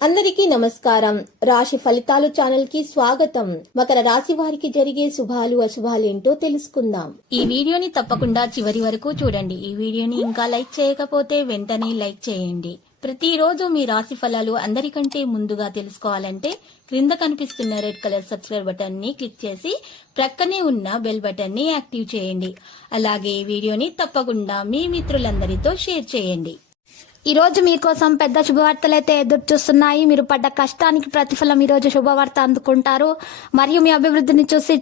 అందరికీ నమస్కారం. రాశి ఫలితాలు ఛానల్ కి స్వాగతం. మకర రాశి వారికి జరిగే శుభాలు అశుభాలు ఏంటో తెలుసుకుందాం. ఈ వీడియోని తప్పకుండా చివరి వరకు చూడండి. ఈ వీడియోని ఇంకా లైక్ చేయకపోతే వెంటనే లైక్ చేయండి. ప్రతిరోజు మీ రాశి ఫలాలు అందరికంటే ముందుగా తెలుసుకోవాలంటే క్రింద కనిపిస్తున్న రెడ్ కలర్ సబ్స్క్రైబ్ బటన్ ని క్లిక్ చేసి ప్రక్కనే ఉన్న బెల్ బటన్ ని యాక్టివ్ చేయండి. అలాగే ఈ వీడియోని తప్పకుండా మీ మిత్రులందరితో షేర్ చేయండి. ఈ రోజు మీకోసం పెద్ద శుభవార్తలైతే ఎదురు చూస్తున్నాయి. మీరు పడ్డ కష్టానికి ప్రతిఫలం ఈ రోజు శుభవార్త అందుకుంటారు. మరియు మీ అభివృద్ధిని చూసి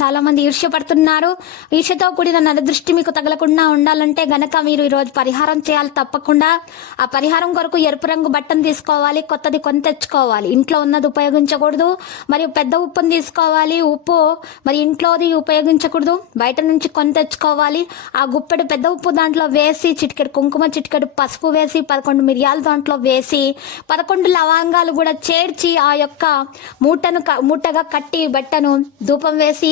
చాలా మంది ఈర్ష్యపడుతున్నారు. ఈర్ష్యతో కూడిన నరదృష్టి మీకు తగలకుండా ఉండాలంటే గనక మీరు ఈ రోజు పరిహారం చేయాలి. తప్పకుండా ఆ పరిహారం కొరకు ఎరుపు రంగు బట్టను తీసుకోవాలి. కొత్తది కొని తెచ్చుకోవాలి. ఇంట్లో ఉన్నది ఉపయోగించకూడదు. మరియు పెద్ద ఉప్పును తీసుకోవాలి. ఉప్పు మరి ఇంట్లోది ఉపయోగించకూడదు. బయట నుంచి కొని తెచ్చుకోవాలి. ఆ గుప్పెడు పెద్ద ఉప్పు దాంట్లో వేసి చిటికెడు కుంకుమ, చిటికెడు పసుపు వేసి 11 మిరియాలు దాంట్లో వేసి 11 లవంగాలు కూడా చేర్చి ఆ యొక్క మూటగా కట్టి బట్టను ధూపం వేసి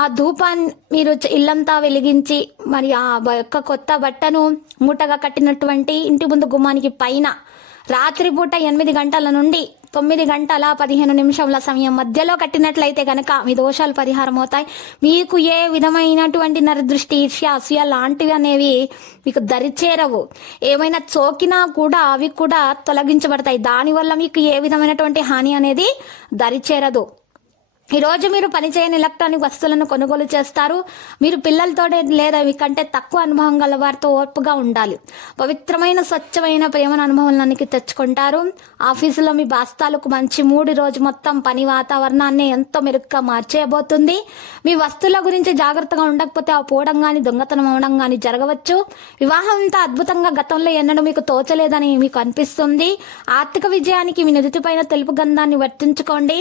ఆ ధూపాన్ని మీరు ఇల్లంతా వెలిగించి మరి ఆ యొక్క కొత్త బట్టను మూటగా కట్టినటువంటి ఇంటి ముందు గుమ్మానికి పైన రాత్రిపూట 8 గంటల నుండి 9 గంటల 15 నిమిషముల సమయం మధ్యలో కట్టినట్లయితే గనక మీ దోషాలు పరిహారం అవుతాయి. మీకు ఏ విధమైనటువంటి నరదృష్టి, ఈర్ష్య, అసూయ లాంటివి అనేవి మీకు దరిచేరవు. ఏమైనా సోకినా కూడా అవి కూడా తొలగించబడతాయి. దానివల్ల మీకు ఏ విధమైనటువంటి హాని అనేది దరిచేరదు. ఈ రోజు మీరు పనిచేయని ఎలక్ట్రానిక్ వస్తువులను కొనుగోలు చేస్తారు. మీరు పిల్లలతో లేదా మీకంటే తక్కువ అనుభవం గల వారితో ఓర్పుగా ఉండాలి. పవిత్రమైన స్వచ్ఛమైన ప్రేమను అనుభవానికి తెచ్చుకుంటారు. ఆఫీసులో మీ బాస్తాలకు మంచి మూడు రోజు మొత్తం పని వాతావరణాన్ని ఎంతో మెరుగ్గా మార్చేయబోతుంది. మీ వస్తువుల గురించి జాగ్రత్తగా ఉండకపోతే ఆ పోవడం గాని దొంగతనం అవడం గాని జరగవచ్చు. వివాహం అంతా అద్భుతంగా గతంలో ఎన్నడూ మీకు తోచలేదని మీకు అనిపిస్తుంది. ఆర్థిక విజయానికి మీ నుదుటిపైన తెలుపు గంధాన్ని వర్తించుకోండి.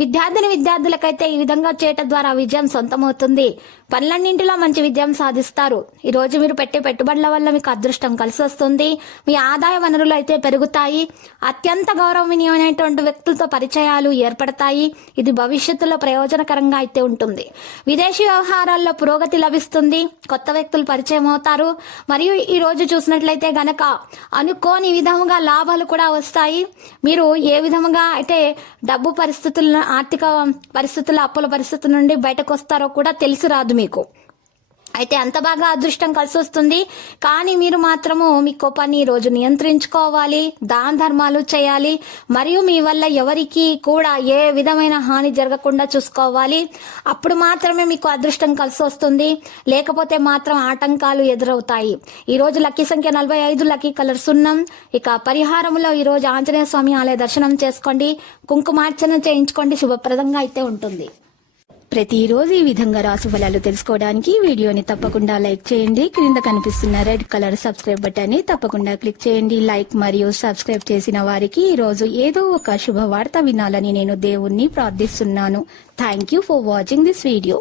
విద్యార్థులకైతే ఈ విధంగా చేయటం ద్వారా విజయం సొంతమవుతుంది. పనులన్నింటిలో మంచి విజయం సాధిస్తారు. ఈ రోజు మీరు పెట్టే పెట్టుబడుల వల్ల మీకు అదృష్టం కలిసి వస్తుంది. మీ ఆదాయ వనరులు అయితే పెరుగుతాయి. అత్యంత గౌరవనీయమైనటువంటి వ్యక్తులతో పరిచయాలు ఏర్పడతాయి. ఇది భవిష్యత్తులో ప్రయోజనకరంగా అయితే ఉంటుంది. విదేశీ వ్యవహారాల్లో పురోగతి లభిస్తుంది. కొత్త వ్యక్తులు పరిచయం అవుతారు. మరియు ఈ రోజు చూసినట్లయితే గనక అనుకోని విధముగా లాభాలు కూడా వస్తాయి. మీరు ఏ విధముగా అయితే డబ్బు పరిస్థితులను, ఆర్థిక పరిస్థితుల, అప్పుల పరిస్థితుల నుండి బయటకు వస్తారో కూడా తెలిసి రాదు మీకు. అయితే అంత బాగా అదృష్టం కలిసి వస్తుంది. కానీ మీరు మాత్రము మీ కోపాన్ని ఈ రోజు నియంత్రించుకోవాలి. దాన ధర్మాలు చేయాలి. మరియు మీ వల్ల ఎవరికి కూడా ఏ విధమైన హాని జరగకుండా చూసుకోవాలి. అప్పుడు మాత్రమే మీకు అదృష్టం కలిసి వస్తుంది. లేకపోతే మాత్రం ఆటంకాలు ఎదురవుతాయి. ఈ రోజు లక్కీ సంఖ్య 45, లక్కీ కలర్ సున్నం. ఇక పరిహారంలో ఈ రోజు ఆంజనేయ స్వామి ఆలయ దర్శనం చేసుకోండి. కుంకుమార్చన చేయించుకోండి. శుభప్రదంగా అయితే ఉంటుంది. ప్రతిరోజు ఈ విధంగా రాశి ఫలాలు తెలుసుకోవడానికి వీడియోని తప్పకుండా లైక్ చేయండి. క్రింద కనిపిస్తున్న రెడ్ కలర్ సబ్స్క్రైబ్ బటన్ ని తప్పకుండా క్లిక్ చేయండి. లైక్ మరియు సబ్స్క్రైబ్ చేసిన వారికి ఈ రోజు ఏదో ఒక శుభవార్త వినాలని నేను దేవుణ్ణి ప్రార్థిస్తున్నాను. Thank you for watching this video.